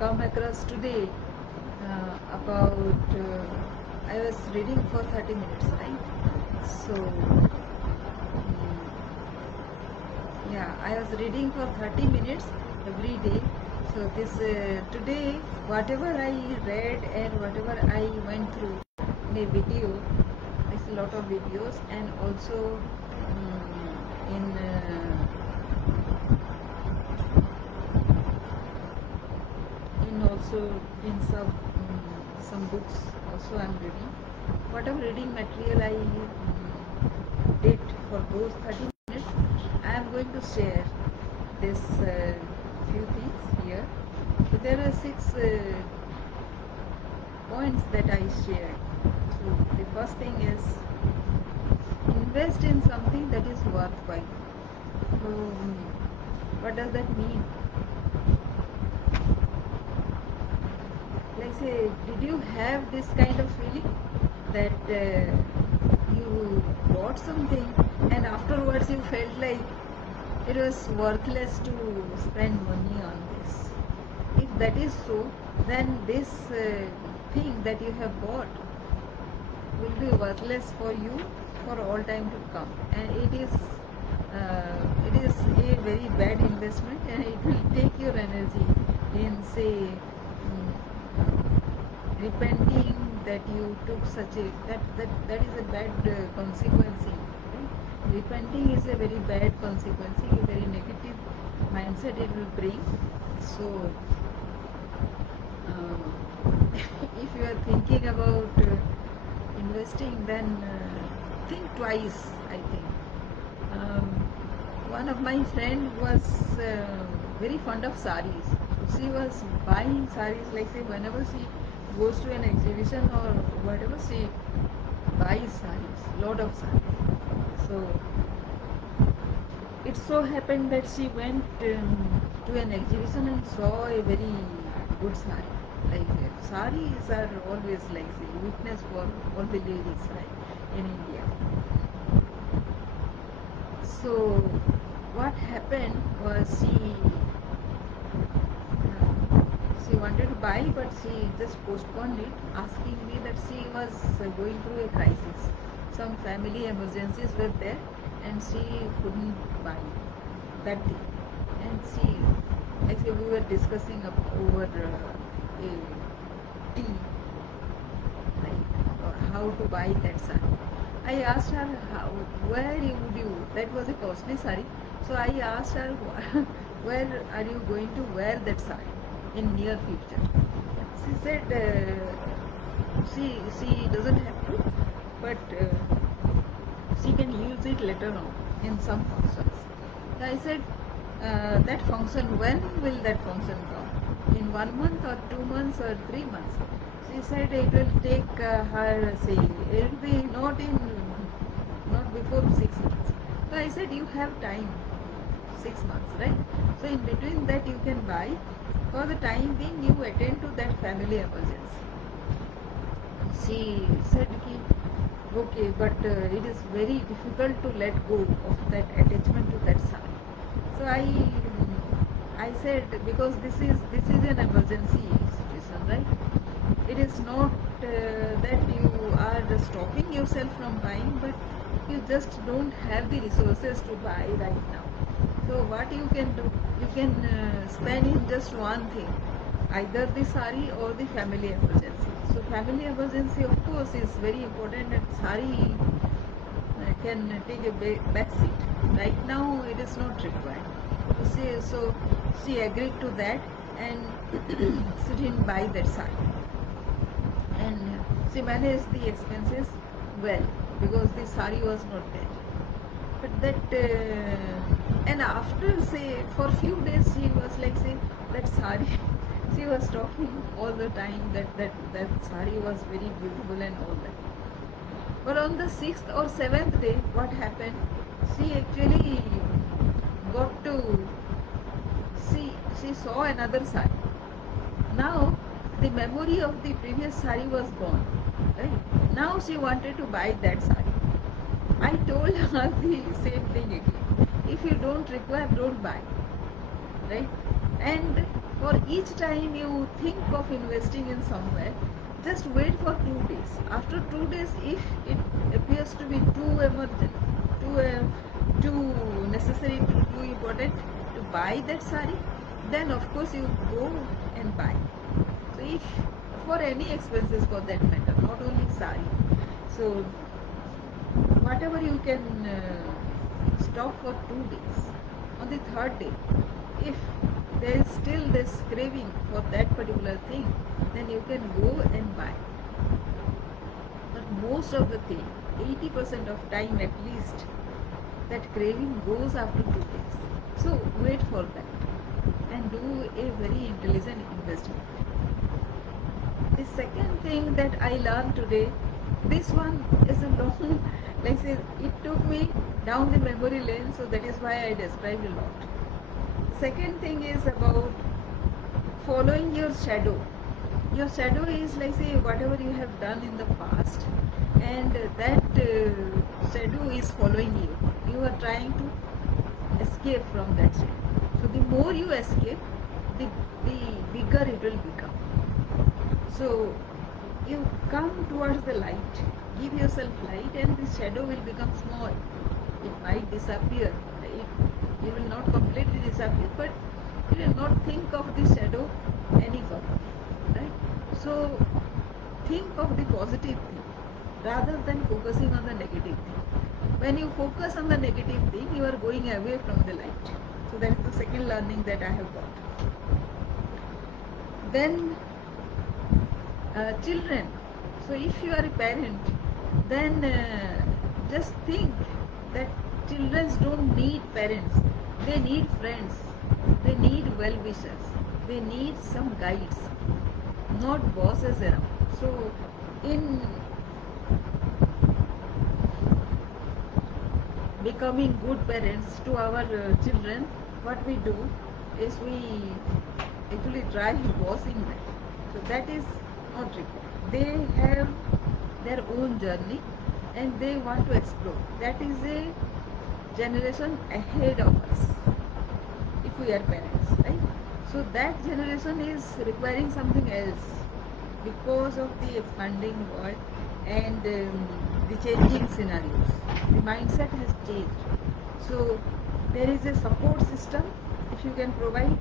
come across today about I was reading for 30 minutes, right? So yeah, I was reading for 30 minutes every day. So this today, whatever I read and whatever I went through in a video, it's a lot of videos, and also in also in some books also I'm reading. Whatever reading material I did for those 30 minutes, I am going to share this few things here. So there are 6 points that I shared. So the first thing is invest in something that is worthwhile. So what does that mean? Like say, did you have this kind of feeling that you bought something and afterwards you felt like it was worthless to spend money on this? If that is so, then this thing that you have bought will be worthless for you for all time to come, and it is a very bad investment, and it will take your energy in say repenting that you took such a that is a bad consequence, right? Repenting is a very bad consequence, a very negative mindset it will bring. So if you are thinking about investing, then think twice, I think. One of my friend was very fond of saris. She was buying saris, like say whenever she goes to an exhibition or whatever, she buys saris, lot of saris. So it so happened that she went to an exhibition and saw a very good sari. Like saris are always like the weakness for all the ladies, right, in India. So what happened was she wanted to buy, but she just postponed it, asking me that she was going through a crisis. Some family emergencies were there, and she couldn't buy that thing. And she, actually, we were discussing over a tea, like, or how to buy that sari. I asked her, where would you, that was a costly sari, so I asked her, where are you going to wear that sari in near future? She said she doesn't have to, but she can use it later on in some functions. So I said, that function, when will that function come? In 1 month or 2 months or 3 months? She said it will take her, say, it will be not before 6 months. So I said, you have time, 6 months, right? So in between that you can buy. For the time being, you attend to that family emergency. She said, okay, but it is very difficult to let go of that attachment to that sari. So I said, because this is an emergency situation, right? It is not that you are stopping yourself from buying, but you just don't have the resources to buy right now. So what you can do, you can spend in just one thing, either the sari or the family emergency. So family emergency, of course, is very important, and sari can take a back seat. Right now it is not required. So she agreed to that, and she didn't buy that sari. And she managed the expenses well, because the sari was not there. But that and after, say, for few days she was like, say, that sari she was talking all the time that sari was very beautiful and all that. But on the 6th or 7th day, what happened? She actually got to she saw another sari. Now the memory of the previous sari was gone, right? Now she wanted to buy that sari. I told her the same thing again. If you don't require, don't buy, right? And for each time you think of investing in somewhere, just wait for 2 days. After 2 days, if it appears to be too emergent, too necessary, too important to buy that sari, then of course you go and buy. So if for any expenses for that matter, not only sari, so whatever you can stop for 2 days, on the third day, if there is still this craving for that particular thing, then you can go and buy. But most of the thing, 80% of time at least, that craving goes after 2 days. So wait for that and do a very intelligent investment. The second thing that I learned today, this one is a long, like say, it took me down the memory lane, so that is why I described a lot. Second thing is about following your shadow. Your shadow is like say whatever you have done in the past, and that shadow is following you. You are trying to escape from that shadow. So the more you escape, the bigger it will become. So you come towards the light, give yourself light, and the shadow will become small. It might disappear. It will not completely disappear, but you will not think of the shadow any further. Right? So think of the positive thing rather than focusing on the negative thing. When you focus on the negative thing, you are going away from the light. So that is the second learning that I have got. Then children. So if you are a parent, then just think that children don't need parents. They need friends. They need well-wishers. They need some guides, not bosses around. So in becoming good parents to our children, what we do is we actually try bossing them. So that is not required. They have their own journey and they want to explore. That is a generation ahead of us if we are parents, right? So that generation is requiring something else because of the expanding world and the changing scenarios. The mindset has changed. So there is a support system. If you can provide,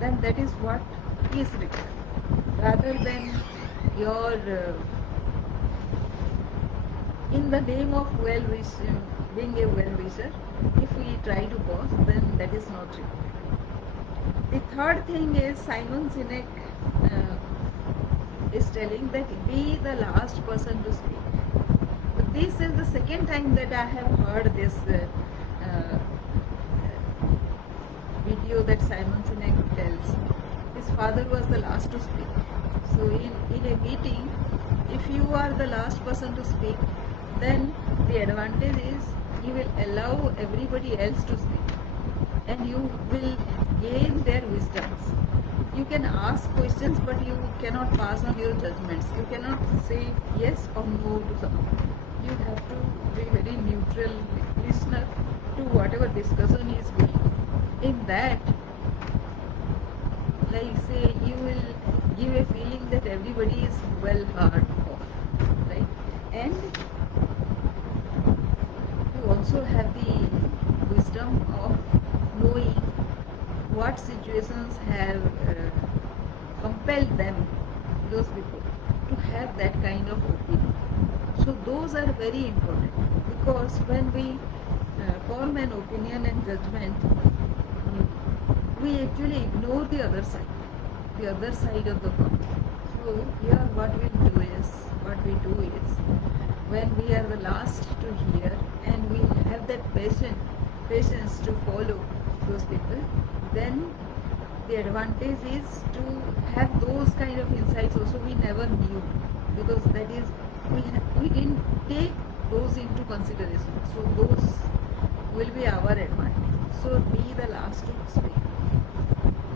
then that is what is required, rather than your in the name of being a well-wisher, if we try to boss, then that is not required. The third thing is Simon Sinek is telling that be the last person to speak. But this is the second time that I have heard this video that Simon Sinek tells. His father was the last to speak. So in a meeting, if you are the last person to speak, then the advantage is you will allow everybody else to speak and you will gain their wisdoms. You can ask questions, but you cannot pass on your judgments. You cannot say yes or no to something. You have to be very neutral listener to whatever discussion is going. In that, like say, you will give a feeling that everybody is well heard of, right? And you also have the wisdom of knowing what situations have compelled them, those people, to have that kind of opinion. So those are very important, because when we form an opinion and judgment, we actually ignore the other side of the coin. So here what we do is, when we are the last to hear and we have that patience to follow those people, then the advantage is to have those kind of insights also we never knew, because that is we didn't take those into consideration. So those will be our advantage. So be the last to speak.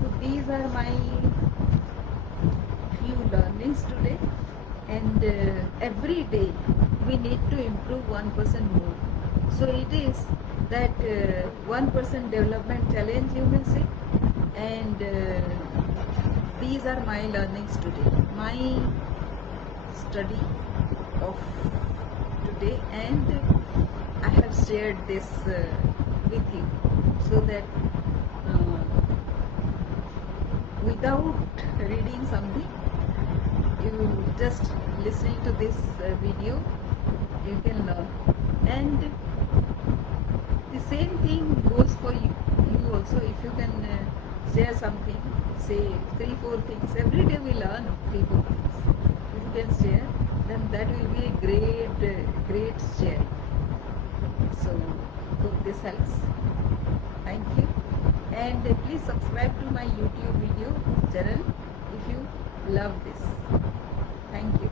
So these are my few learnings today, and every day we need to improve 1% more. So it is that 1% development challenge, you may say, and these are my learnings today, my study of today, and I have shared this with you so that without reading something, you just listening to this video, you can learn. And the same thing goes for you also. If you can share something, say 3-4 things every day, we learn 3-4 things. If you can share, then that will be a great sharing. So hope this helps. Thank you, and please subscribe to my YouTube video channel if you love this. Thank you.